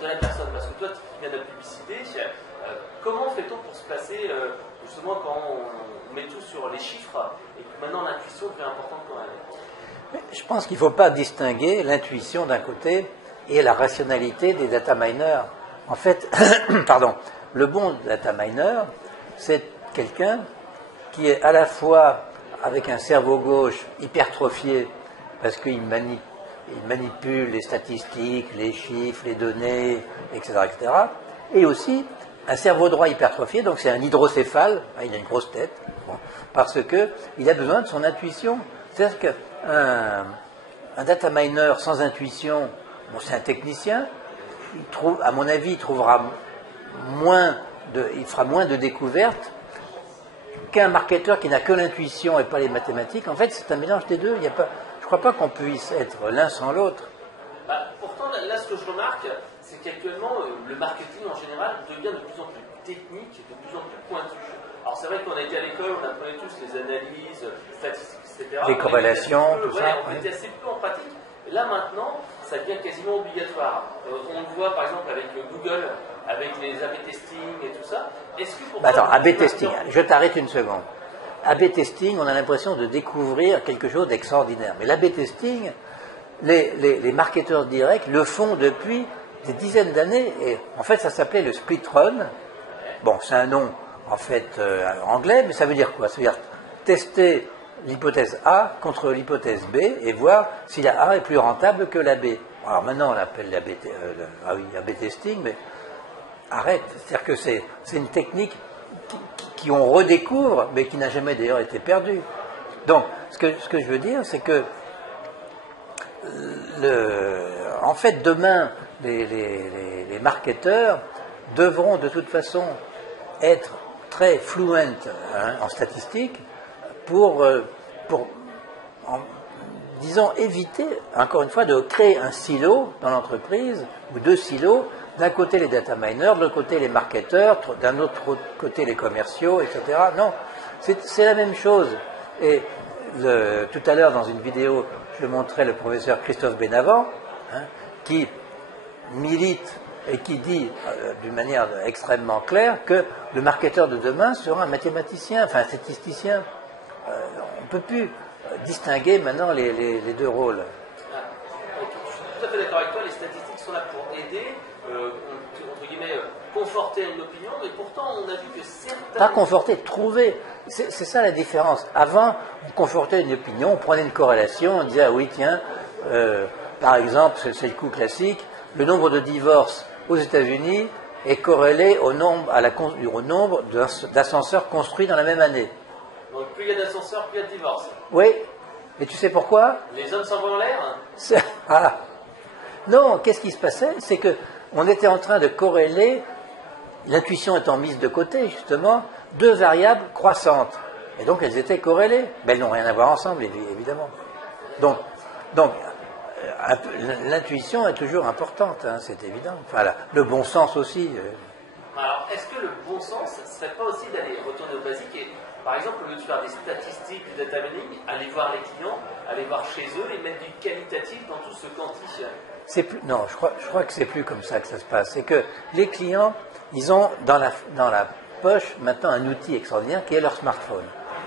de la personne. Parce que toi, tu viens de la publicité, comment fait-on pour se placer, justement, quand on met tout sur les chiffres, et que maintenant l'intuition devient importante quand même? Je pense qu'il ne faut pas distinguer l'intuition d'un côté et la rationalité des data miners. En fait, pardon, le bon data miner, c'est quelqu'un qui est à la fois avec un cerveau gauche hypertrophié, parce qu'il manipule les statistiques, les chiffres, les données, etc., etc., et aussi un cerveau droit hypertrophié, donc c'est un hydrocéphale, il a une grosse tête, bon, parce qu'il a besoin de son intuition. C'est-à-dire qu'un data miner sans intuition, bon, c'est un technicien, à mon avis, il fera moins de découvertes qu'un marketeur qui n'a que l'intuition et pas les mathématiques. En fait, c'est un mélange des deux. Je ne crois pas qu'on puisse être l'un sans l'autre. Pourtant, là, ce que je remarque, c'est qu'actuellement, le marketing en général devient de plus en plus technique, de plus en plus pointu. Alors, c'est vrai qu'on a été à l'école, on apprenait tous les analyses, statistiques, etc. Les corrélations, tout ça. On était assez peu en pratique. Et là, maintenant, ça devient quasiment obligatoire. On le voit, par exemple, avec Google, avec les A/B testing et tout ça. Est-ce que pour attends, A/B testing, je t'arrête une seconde. A/B testing, on a l'impression de découvrir quelque chose d'extraordinaire. Mais l'A/B testing, les marketeurs directs le font depuis des dizaines d'années. Et en fait, ça s'appelait le split run. Bon, c'est un nom, en fait, anglais, mais ça veut dire quoi? Ça veut dire tester l'hypothèse A contre l'hypothèse B et voir si la A est plus rentable que la B. Alors maintenant, on l'appelle l'A/B testing, mais arrête. C'est-à-dire que c'est une technique qu'on redécouvre, mais qui n'a jamais d'ailleurs été perdue. Donc, ce que je veux dire, c'est que en fait, demain, les marketeurs devront de toute façon être très fluent en statistique pour disons, éviter, encore une fois, de créer un silo dans l'entreprise, ou deux silos, d'un côté les data miners, de l'autre côté les marketeurs, d'un autre côté les commerciaux, etc. Non, c'est la même chose. Et tout à l'heure, dans une vidéo, je montrais le professeur Christophe Benavent, qui milite et qui dit d'une manière extrêmement claire que le marketeur de demain sera un mathématicien, enfin un statisticien. On ne peut plus distinguer maintenant les deux rôles. Je suis tout à fait d'accord avec toi, les statistiques sont là pour aider, entre guillemets, conforter une opinion, mais pourtant on a vu que certains... Pas conforter, trouver. C'est ça la différence. Avant, on confortait une opinion, on prenait une corrélation, on disait, ah oui, tiens, par exemple, c'est le coup classique, le nombre de divorces aux États-Unis est corrélé au nombre d'ascenseurs construits dans la même année. Donc plus il y a d'ascenseurs, plus il y a de divorces. Oui, et tu sais pourquoi? Les hommes s'envoient en l'air? Ah. Non, qu'est-ce qui se passait? C'est qu'on était en train de corréler, l'intuition étant mise de côté, justement, deux variables croissantes. Et donc elles étaient corrélées. Mais elles n'ont rien à voir ensemble, évidemment. Donc l'intuition est toujours importante, c'est évident. Enfin, le bon sens aussi. Alors, est-ce que le bon sens ne serait pas aussi d'aller retourner au basique et, par exemple, au lieu de faire des statistiques, du data mining, aller voir les clients, aller voir chez eux et mettre du qualitatif dans tout ce quanti? Non, je crois que c'est plus comme ça que ça se passe. C'est que les clients, ils ont dans la poche maintenant un outil extraordinaire qui est leur smartphone.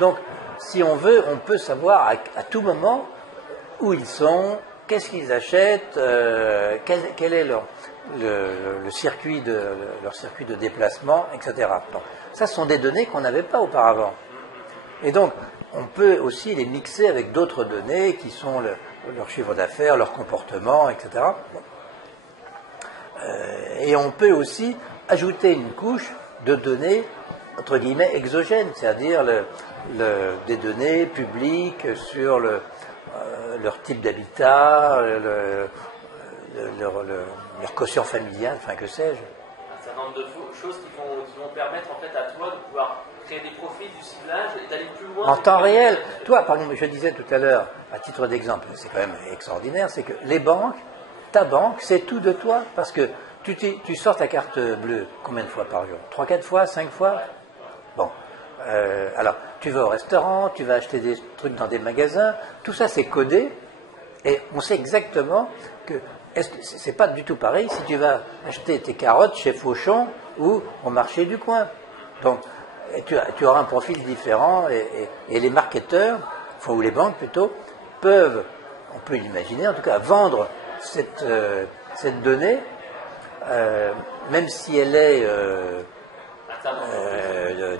Donc, si on veut, on peut savoir à tout moment où ils sont, qu'est-ce qu'ils achètent, quel est leur circuit de déplacement, etc. Donc, ça, ce sont des données qu'on n'avait pas auparavant. Et donc, on peut aussi les mixer avec d'autres données qui sont leur chiffre d'affaires, leur comportement, etc. Bon. Et on peut aussi ajouter une couche de données, entre guillemets, exogènes, c'est-à-dire des données publiques sur leur type d'habitat, leur quotient familial, enfin que sais-je. Un certain nombre de choses qui vont permettre en fait à toi de pouvoir créer des profils, du ciblage et d'aller plus loin. En temps réel, toi, par exemple, je disais tout à l'heure, à titre d'exemple, c'est quand même extraordinaire, c'est que les banques, ta banque, c'est tout de toi, parce que tu sors ta carte bleue combien de fois par jour? 3, 4 fois, 5 fois? Bon. Alors, tu vas au restaurant, tu vas acheter des trucs dans des magasins, tout ça c'est codé, et on sait exactement que est-ce que c'est pas du tout pareil si tu vas acheter tes carottes chez Fauchon ou au marché du coin. Donc, tu auras un profil différent et les marketeurs, enfin, ou les banques plutôt, peuvent, on peut l'imaginer en tout cas, vendre cette donnée, même si elle est,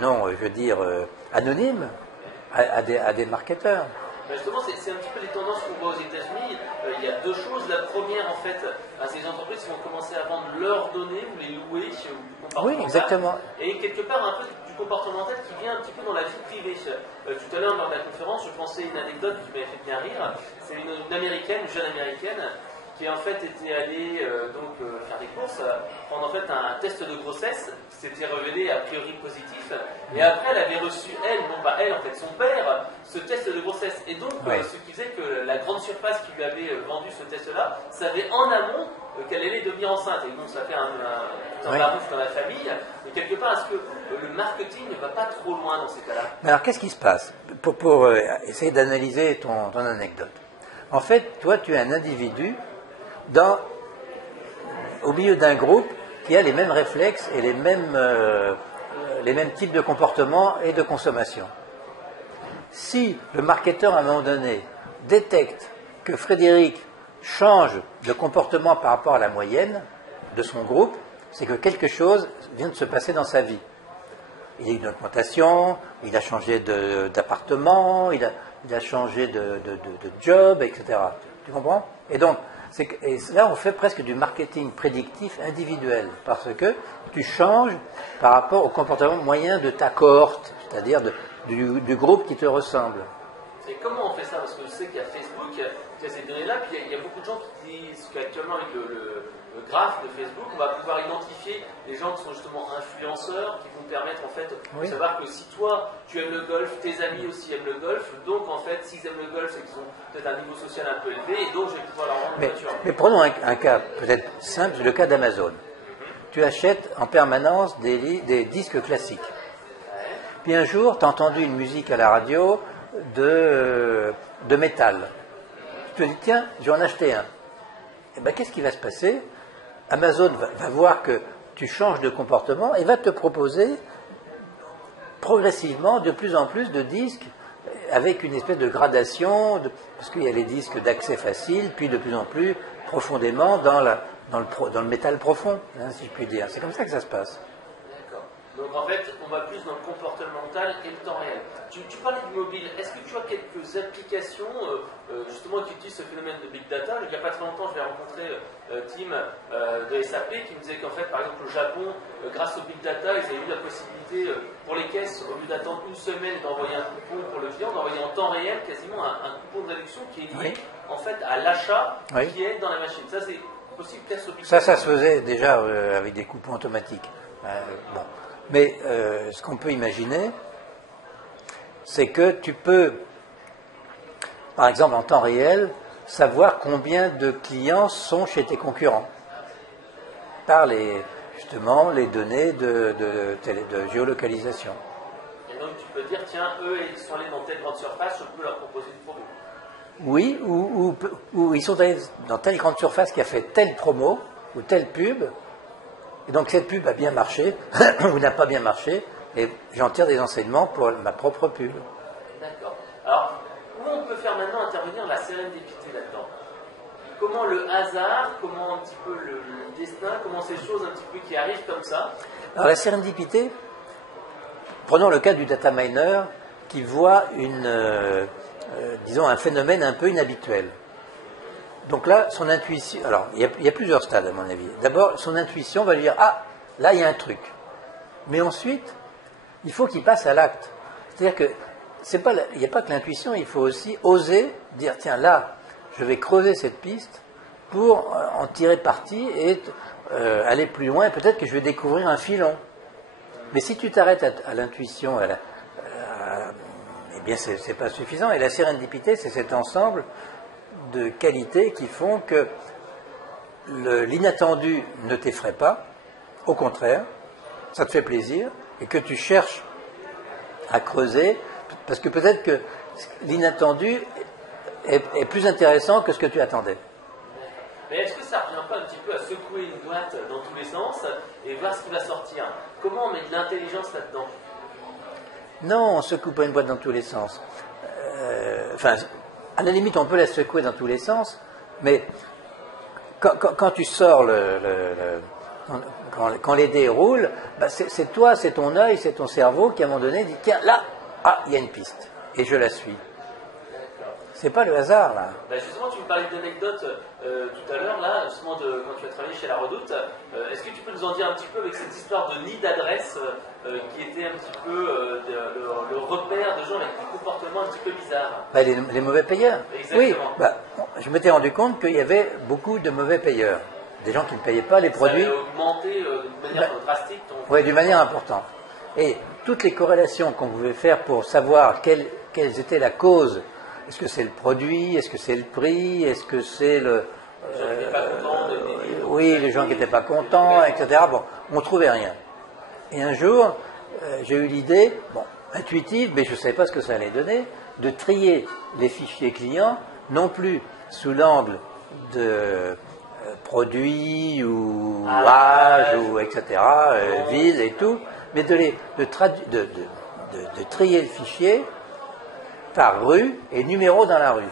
non, je veux dire, anonyme, à des marketeurs. Justement, c'est un petit peu les tendances qu'on voit aux États-Unis. Il y a deux choses. La première, en fait, ces entreprises vont commencer à vendre leurs données ou les louer du comportemental. Oui, exactement. Et quelque part, un peu du comportemental qui vient un petit peu dans la vie privée. Tout à l'heure, lors de la conférence, je pensais à une anecdote qui m'avait fait bien rire. C'est une américaine, une jeune américaine, qui en fait était allée faire des courses, prendre en fait un test de grossesse qui s'était révélé a priori positif, et après elle avait reçu, non pas elle, en fait son père, ce test de grossesse. Et donc ce qui faisait que la grande surface qui lui avait vendu ce test-là savait en amont qu'elle allait devenir enceinte. Et donc ça fait un barouf dans la famille. Et quelque part, est-ce que le marketing ne va pas trop loin dans ces cas-là? Mais alors qu'est-ce qui se passe pour essayer d'analyser ton anecdote? En fait, toi tu es un individu au milieu d'un groupe qui a les mêmes réflexes et les mêmes types de comportements et de consommation. Si le marketeur à un moment donné détecte que Frédéric change de comportement par rapport à la moyenne de son groupe, c'est que quelque chose vient de se passer dans sa vie. Il y a une augmentation, il a changé d'appartement, il a changé de job, etc. Tu comprends? Et donc, là, on fait presque du marketing prédictif individuel, parce que tu changes par rapport au comportement moyen de ta cohorte, c'est-à-dire du groupe qui te ressemble. Et comment on fait ça? Parce que je sais qu'il y a Facebook, il y a ces données-là, puis il y a beaucoup de gens qui disent qu'actuellement, avec le graphe de Facebook, on va pouvoir identifier les gens qui sont justement influenceurs, qui vont permettre en fait de savoir que si toi tu aimes le golf, tes amis aussi aiment le golf, donc en fait s'ils aiment le golf, c'est qu'ils ont peut-être un niveau social un peu élevé, et donc je vais pouvoir leur rendre une voiture. Mais prenons un cas peut-être simple, le cas d'Amazon. Tu achètes en permanence des disques classiques. Puis un jour, tu as entendu une musique à la radio de métal. Tu te dis, tiens, je vais en acheter un. Et bien, qu'est-ce qui va se passer? Amazon va voir que tu changes de comportement et va te proposer progressivement de plus en plus de disques avec une espèce de gradation, parce qu'il y a les disques d'accès facile, puis de plus en plus profondément dans le métal profond, si je puis dire. C'est comme ça que ça se passe. Donc en fait, on va plus dans le comportemental et le temps réel. Tu parlais du mobile. Est-ce que tu as quelques applications justement qui utilisent ce phénomène de big data? Il n'y a pas très longtemps, je vais rencontrer Tim de SAP qui me disait qu'en fait, par exemple, au Japon, grâce au big data, ils avaient eu la possibilité pour les caisses, au lieu d'attendre une semaine d'envoyer un coupon pour le client, d'envoyer en temps réel quasiment un coupon de réduction qui est lié en fait à l'achat qui est dans la machine. Ça, c'est possible qu'est-ce au big data? Ça se faisait déjà avec des coupons automatiques. Bon. Mais ce qu'on peut imaginer, c'est que tu peux, par exemple en temps réel, savoir combien de clients sont chez tes concurrents par justement les données de géolocalisation. Et donc tu peux dire, tiens, eux ils sont allés dans telle grande surface, je peux leur proposer une promo. Oui, ou ils sont allés dans telle grande surface qui a fait telle promo ou telle pub. Et donc cette pub a bien marché, ou n'a pas bien marché, et j'en tire des enseignements pour ma propre pub. D'accord. Alors, où on peut faire maintenant intervenir la sérendipité là-dedans? Comment le hasard, comment un petit peu le destin, comment ces choses un petit peu qui arrivent comme ça? Alors la sérendipité, prenons le cas du data miner qui voit disons un phénomène un peu inhabituel. Donc là, son intuition... Alors, il y a plusieurs stades à mon avis. D'abord, son intuition va lui dire « Ah, là, il y a un truc. » Mais ensuite, il faut qu'il passe à l'acte. C'est-à-dire que il n'y a pas que l'intuition, il faut aussi oser dire « Tiens, là, je vais creuser cette piste pour en tirer parti et aller plus loin. Peut-être que je vais découvrir un filon. » Mais si tu t'arrêtes à l'intuition, eh bien, c'est pas suffisant. Et la sérendipité, c'est cet ensemble de qualités qui font que l'inattendu ne t'effraie pas, au contraire, ça te fait plaisir, et que tu cherches à creuser, parce que peut-être que l'inattendu est plus intéressant que ce que tu attendais. Mais est-ce que ça ne revient pas un petit peu à secouer une boîte dans tous les sens et voir ce qui va sortir? Comment on met de l'intelligence là-dedans? Non, on ne secoue pas une boîte dans tous les sens. Enfin, à la limite, on peut la secouer dans tous les sens, mais quand tu sors quand les dés roulent, bah c'est toi, c'est ton œil, c'est ton cerveau qui à un moment donné dit tiens, là, il y a une piste, et je la suis. C'est pas le hasard, là. Bah justement, tu me parlais d'anecdotes tout à l'heure, là, justement, quand tu as travaillé chez La Redoute. Est-ce que tu peux nous en dire un petit peu avec cette histoire de nid d'adresse qui était un petit peu le repère de gens avec des comportements un petit peu bizarres? Bah, les mauvais payeurs. Exactement. Oui, bah, je m'étais rendu compte qu'il y avait beaucoup de mauvais payeurs. Des gens qui ne payaient pas les produits. Ça avait augmenté de manière drastique. Oui, d'une manière importante. Et toutes les corrélations qu'on pouvait faire pour savoir quelle était la cause. Est-ce que c'est le produit? Est-ce que c'est le prix? Est-ce que c'est le... oui, les gens qui n'étaient pas contents, etc. Bon, on ne trouvait rien. Et un jour, j'ai eu l'idée, intuitive, mais je ne savais pas ce que ça allait donner, de trier les fichiers clients, non plus sous l'angle de produits ou âge, ou etc., ville et tout, mais de trier le fichier par rue et numéro dans la rue.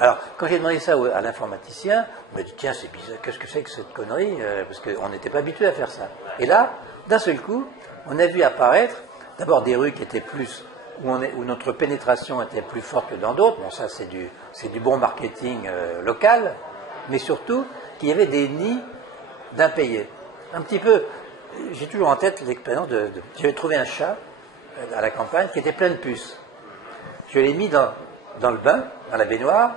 Alors, quand j'ai demandé ça à l'informaticien, il m'a dit tiens, c'est bizarre, qu'est-ce que c'est que cette connerie? Parce qu'on n'était pas habitué à faire ça. Et là, d'un seul coup, on a vu apparaître d'abord des rues qui étaient plus, où notre pénétration était plus forte que dans d'autres. Bon, ça, c'est du bon marketing local, mais surtout qu'il y avait des nids d'impayés. Un petit peu, j'ai toujours en tête l'expérience j'avais trouvé un chat à la campagne qui était plein de puces. Je l'ai mis dans le bain, dans la baignoire,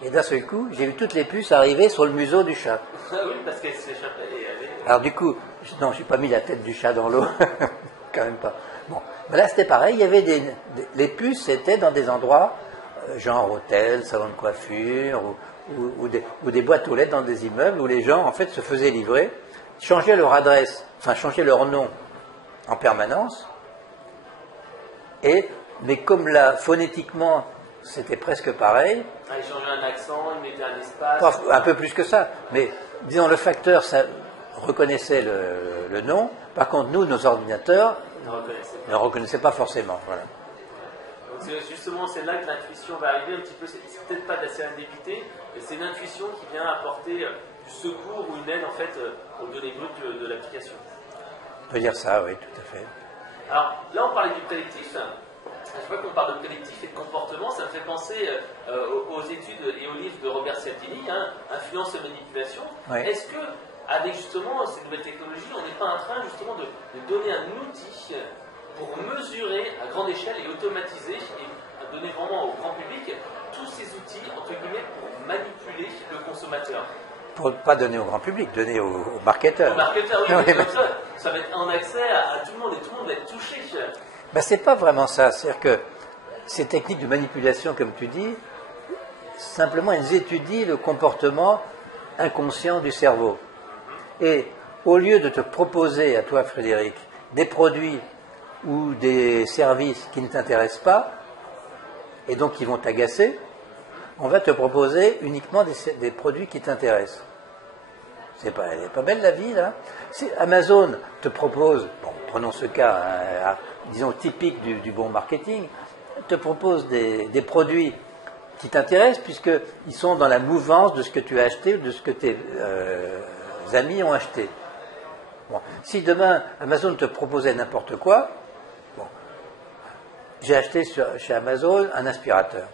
et d'un seul coup, j'ai vu toutes les puces arriver sur le museau du chat. Ah oui, parce qu'elle s'échappait. Alors du coup, non, je n'ai pas mis la tête du chat dans l'eau, quand même pas. Bon, mais là c'était pareil, il y avait les puces étaient dans des endroits, genre hôtel, salon de coiffure, ou des boîtes aux lettres dans des immeubles où les gens en fait se faisaient livrer, changeaient leur adresse, enfin changeaient leur nom en permanence, mais comme là, phonétiquement, c'était presque pareil. Ils changeaient un accent, ils mettaient un espace. Un peu plus que ça, mais disons le facteur ça reconnaissait le nom. Par contre, nous, nos ordinateurs ne reconnaissaient pas forcément. Voilà. Donc justement, c'est là que l'intuition va arriver un petit peu. C'est peut-être pas de la sérendipité, mais c'est une intuition qui vient apporter du secours ou une aide en fait aux données brutes de l'application. On peut dire ça, oui, tout à fait. Alors là, on parlait du collectif. Je vois qu'on parle de collectif et de comportement, ça me fait penser aux études et aux livres de Robert Cialdini, Influence et manipulation. Oui. Est-ce que, avec justement ces nouvelles technologies, on n'est pas en train justement de donner un outil pour mesurer à grande échelle et automatiser et donner vraiment au grand public tous ces outils, entre guillemets, pour manipuler le consommateur? Pour ne pas donner au grand public, donner aux marketeurs. Aux marketeurs, oui, mais comme ça va être en accès à tout le monde et tout le monde va être touché. Ben, c'est pas vraiment ça. C'est-à-dire que ces techniques de manipulation, comme tu dis, simplement elles étudient le comportement inconscient du cerveau. Et au lieu de te proposer à toi, Frédéric, des produits ou des services qui ne t'intéressent pas, et donc qui vont t'agacer, on va te proposer uniquement des produits qui t'intéressent. Elle n'est pas belle la vie, là. Si Amazon te propose, prenons ce cas, disons typique du bon marketing, te propose des produits qui t'intéressent puisqu'ils sont dans la mouvance de ce que tu as acheté ou de ce que tes amis ont acheté. Bon. Si demain Amazon te proposait n'importe quoi, j'ai acheté chez Amazon un aspirateur.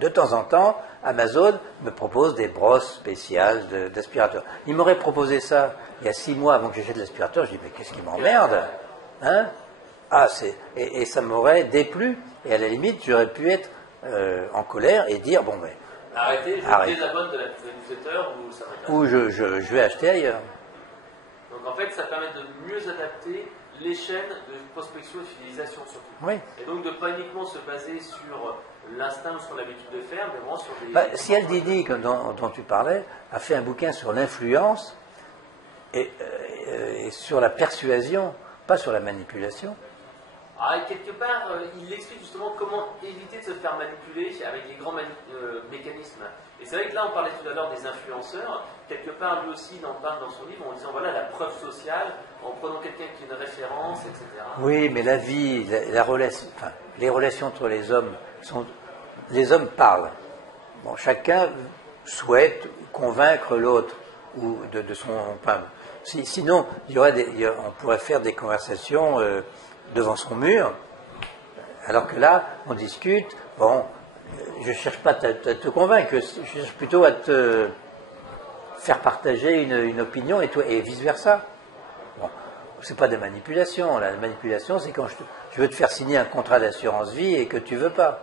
De temps en temps, Amazon me propose des brosses spéciales d'aspirateur. Il m'aurait proposé ça il y a 6 mois avant que j'achète l'aspirateur. Je dis, mais qu'est-ce qui m'emmerde, hein? Et ça m'aurait déplu. Et à la limite, j'aurais pu être en colère et dire, arrêtez, je désabonne de la newsletter ou je vais acheter ailleurs. Donc en fait, ça permet de mieux adapter les chaînes de prospection et de fidélisation surtout. Oui. Et donc de ne pas uniquement se baser sur l'instinct ou sur l'habitude de faire, mais vraiment sur des... Cialdini, dont tu parlais, a fait un bouquin sur l'influence et sur la persuasion, pas sur la manipulation. Ah, et quelque part, il explique justement comment éviter de se faire manipuler avec les grands mécanismes. Et c'est vrai que là, on parlait tout à l'heure des influenceurs. Quelque part, lui aussi, il en parle dans son livre en disant voilà la preuve sociale, en prenant quelqu'un qui est une référence, etc. Oui, mais la vie, la relation, enfin, les relations entre les hommes sont. Les hommes parlent. Bon, chacun souhaite convaincre l'autre ou de son. Enfin, sinon, on pourrait faire des conversations devant son mur, alors que là, on discute. Bon, je ne cherche pas à te convaincre, je cherche plutôt à te faire partager une opinion et vice-versa. Bon, c'est pas des manipulations. La manipulation, c'est quand je veux te faire signer un contrat d'assurance vie et que tu veux pas.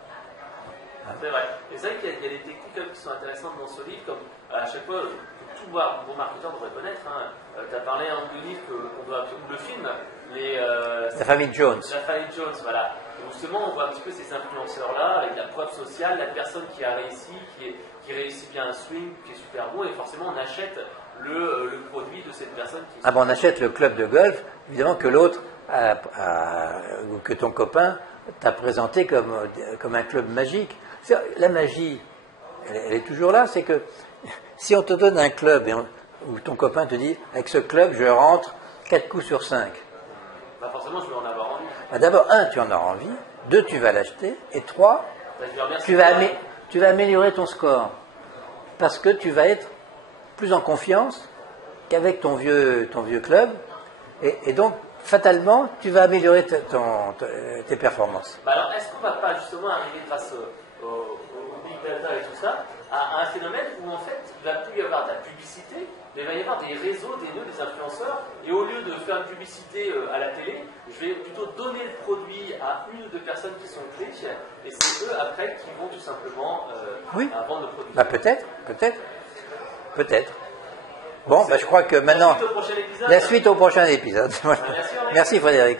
C'est vrai. Et c'est vrai qu'il y a des techniques qui sont intéressantes dans ce livre, comme à chaque fois, tout bon marketeur devrait connaître. Hein. Tu as parlé du livre qu'on doit, ou le film, La famille Jones. La famille Jones, voilà. Et justement, on voit un petit peu ces influenceurs-là, avec la preuve sociale, la personne qui a réussi, qui réussit bien un swing, qui est super bon, et forcément on achète le produit de cette personne. On achète le club de golf, évidemment que l'autre, ou que ton copain t'a présenté comme un club magique. La magie, elle est toujours là, c'est que si on te donne un club où ton copain te dit avec ce club je rentre 4 coups sur 5. Bah forcément je vais en avoir envie. D'abord, 1, tu en auras envie, 2, tu vas l'acheter, et 3, tu vas améliorer ton score. Parce que tu vas être plus en confiance qu'avec ton vieux club, et donc fatalement tu vas améliorer tes performances. Bah alors est-ce qu'on ne va pas justement arriver grâce au big data et tout ça à un phénomène où en fait il ne va plus y avoir de la publicité, mais il va y avoir des réseaux, des nœuds, des influenceurs, et au lieu de faire une publicité à la télé, je vais plutôt donner le produit à une ou deux personnes qui sont clés, et c'est eux après qui vont tout simplement vendre le produit. Bah peut-être. Bon, je crois que maintenant, la suite au prochain épisode. Merci Frédéric.